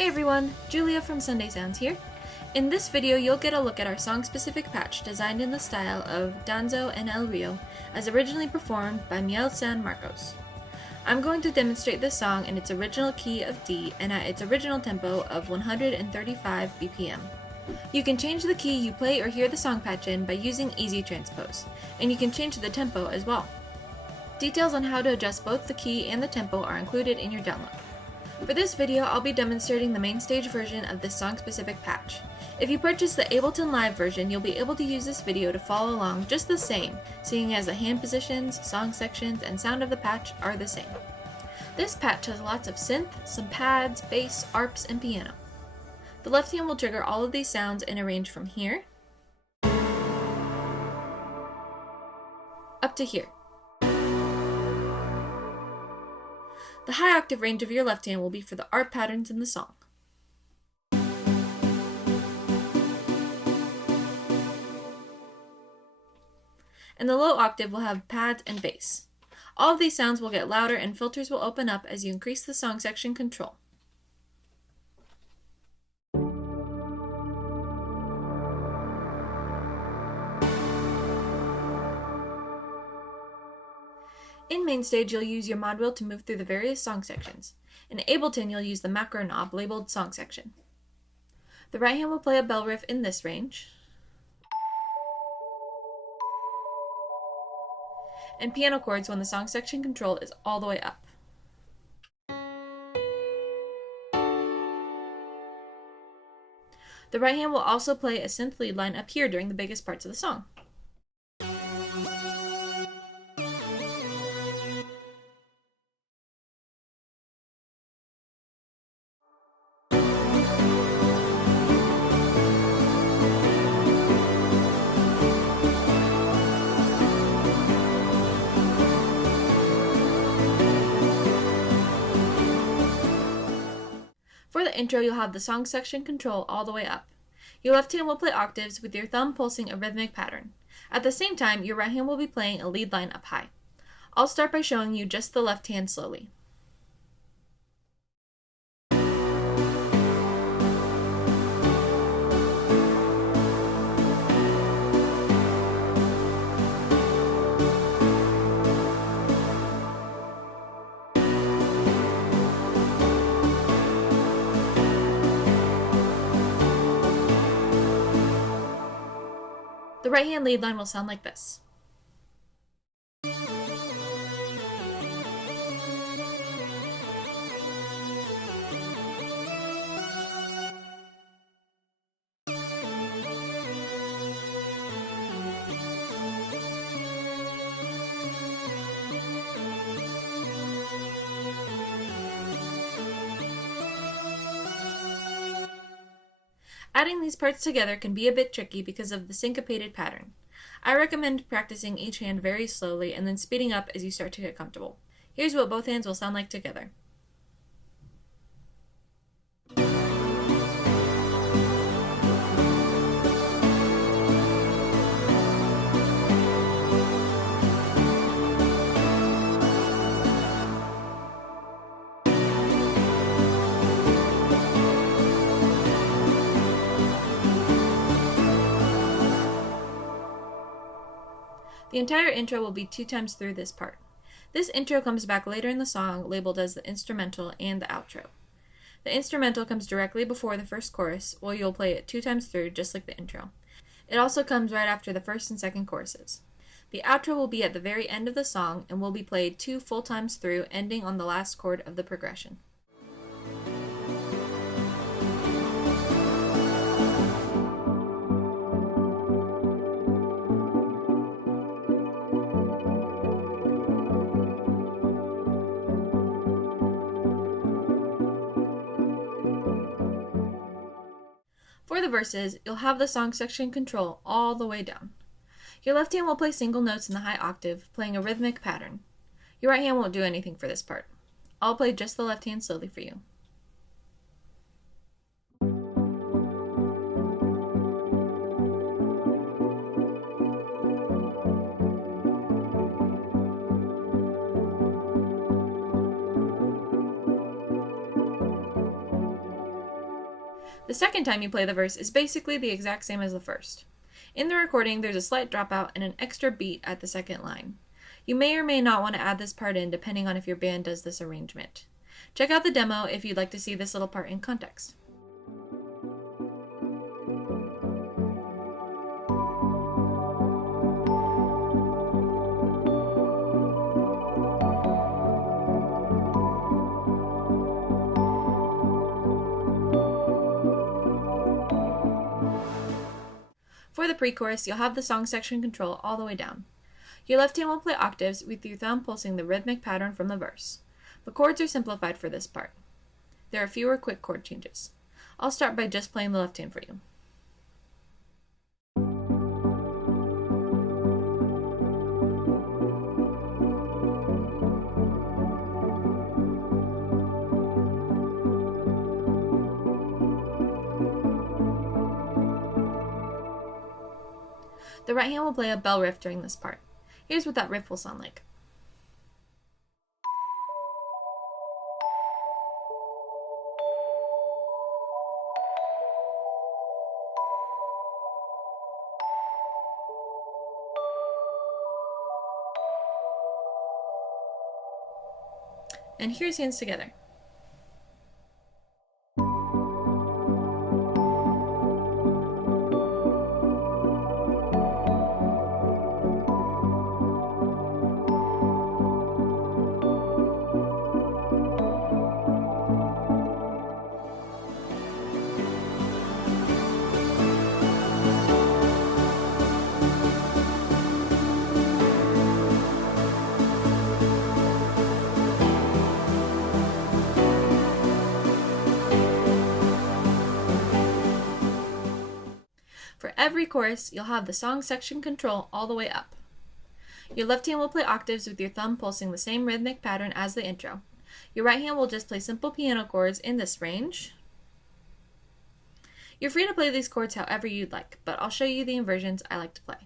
Hey everyone, Julia from Sunday Sounds here. In this video, you'll get a look at our song-specific patch designed in the style of Danzo and El Rio, as originally performed by Miel San Marcos. I'm going to demonstrate this song in its original key of D and at its original tempo of 135 BPM. You can change the key you play or hear the song patch in by using Easy Transpose, and you can change the tempo as well. Details on how to adjust both the key and the tempo are included in your download. For this video, I'll be demonstrating the MainStage version of this song-specific patch. If you purchase the Ableton Live version, you'll be able to use this video to follow along just the same, seeing as the hand positions, song sections, and sound of the patch are the same. This patch has lots of synth, some pads, bass, arps, and piano. The left hand will trigger all of these sounds in a range from here up to here. The high octave range of your left hand will be for the ARP patterns in the song. And the low octave will have pads and bass. All of these sounds will get louder and filters will open up as you increase the song section control. In MainStage, you'll use your mod wheel to move through the various song sections. In Ableton, you'll use the macro knob labeled Song Section. The right hand will play a bell riff in this range, and piano chords when the song section control is all the way up. The right hand will also play a synth lead line up here during the biggest parts of the song. For the intro, you'll have the song section control all the way up. Your left hand will play octaves with your thumb pulsing a rhythmic pattern. At the same time, your right hand will be playing a lead line up high. I'll start by showing you just the left hand slowly. The right hand lead line will sound like this. Adding these parts together can be a bit tricky because of the syncopated pattern. I recommend practicing each hand very slowly and then speeding up as you start to get comfortable. Here's what both hands will sound like together. The entire intro will be 2 times through this part. This intro comes back later in the song, labeled as the instrumental and the outro. The instrumental comes directly before the first chorus, while you'll play it 2 times through, just like the intro. It also comes right after the first and second choruses. The outro will be at the very end of the song and will be played 2 full times through, ending on the last chord of the progression. For the verses, you'll have the song section control all the way down. Your left hand will play single notes in the high octave, playing a rhythmic pattern. Your right hand won't do anything for this part. I'll play just the left hand slowly for you. The second time you play the verse is basically the exact same as the first. In the recording, there's a slight dropout and an extra beat at the second line. You may or may not want to add this part in depending on if your band does this arrangement. Check out the demo if you'd like to see this little part in context. For the pre-chorus, you'll have the song section control all the way down. Your left hand will play octaves with your thumb pulsing the rhythmic pattern from the verse. The chords are simplified for this part. There are fewer quick chord changes. I'll start by just playing the left hand for you. The right hand will play a bell riff during this part. Here's what that riff will sound like. And here's hands together. For every chorus, you'll have the song section control all the way up. Your left hand will play octaves with your thumb pulsing the same rhythmic pattern as the intro. Your right hand will just play simple piano chords in this range. You're free to play these chords however you'd like, but I'll show you the inversions I like to play.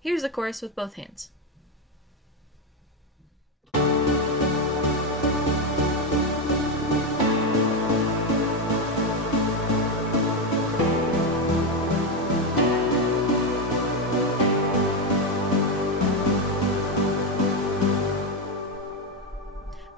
Here's the chorus with both hands.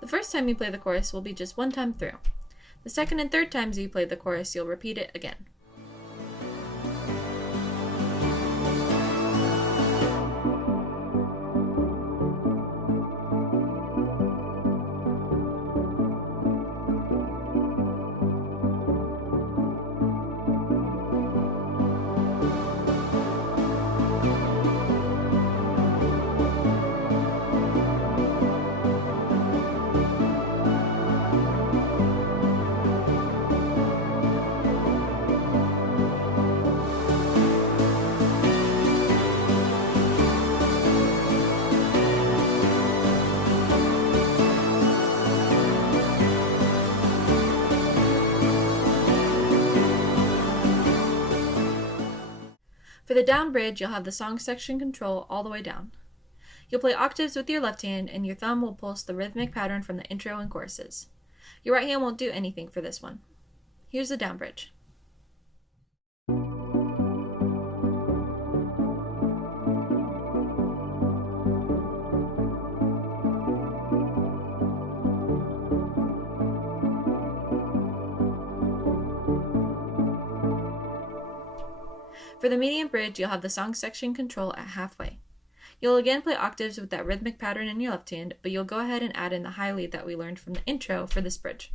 The first time you play the chorus will be just one time through. The second and third times you play the chorus, you'll repeat it again. For the down bridge, you'll have the song section control all the way down. You'll play octaves with your left hand, and your thumb will pulse the rhythmic pattern from the intro and choruses. Your right hand won't do anything for this one. Here's the down bridge. For the medium bridge, you'll have the song section control at halfway. You'll again play octaves with that rhythmic pattern in your left hand, but you'll go ahead and add in the high lead that we learned from the intro for this bridge.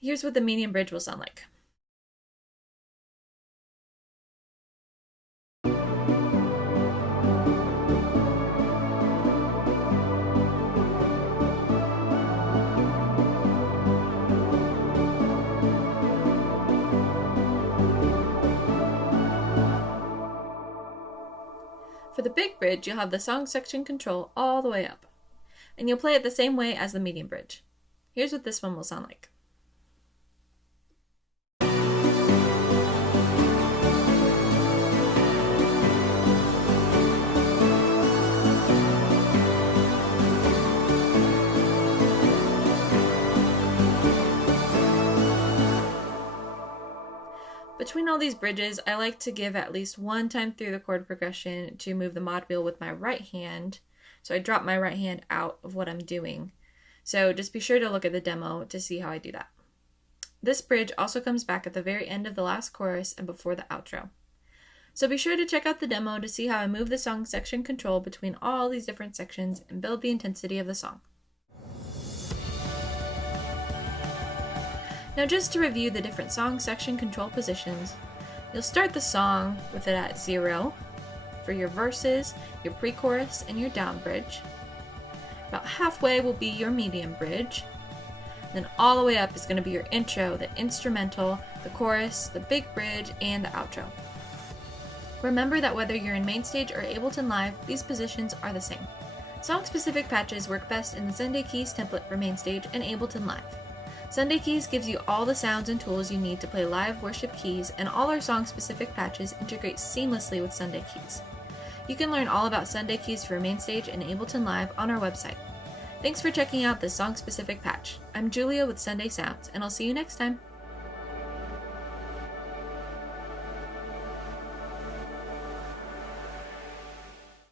Here's what the medium bridge will sound like. For the big bridge, you'll have the song section control all the way up, and you'll play it the same way as the medium bridge. Here's what this one will sound like. Between all these bridges, I like to give at least one time through the chord progression to move the mod wheel with my right hand. So I drop my right hand out of what I'm doing. So just be sure to look at the demo to see how I do that. This bridge also comes back at the very end of the last chorus and before the outro. So be sure to check out the demo to see how I move the song section control between all these different sections and build the intensity of the song. Now just to review the different song section control positions, you'll start the song with it at 0 for your verses, your pre-chorus, and your down bridge. About halfway will be your medium bridge. Then all the way up is going to be your intro, the instrumental, the chorus, the big bridge, and the outro. Remember that whether you're in MainStage or Ableton Live, these positions are the same. Song-specific patches work best in the Sunday Keys template for MainStage and Ableton Live. Sunday Keys gives you all the sounds and tools you need to play live worship keys, and all our song-specific patches integrate seamlessly with Sunday Keys. You can learn all about Sunday Keys for MainStage and Ableton Live on our website. Thanks for checking out this song-specific patch. I'm Julia with Sunday Sounds, and I'll see you next time.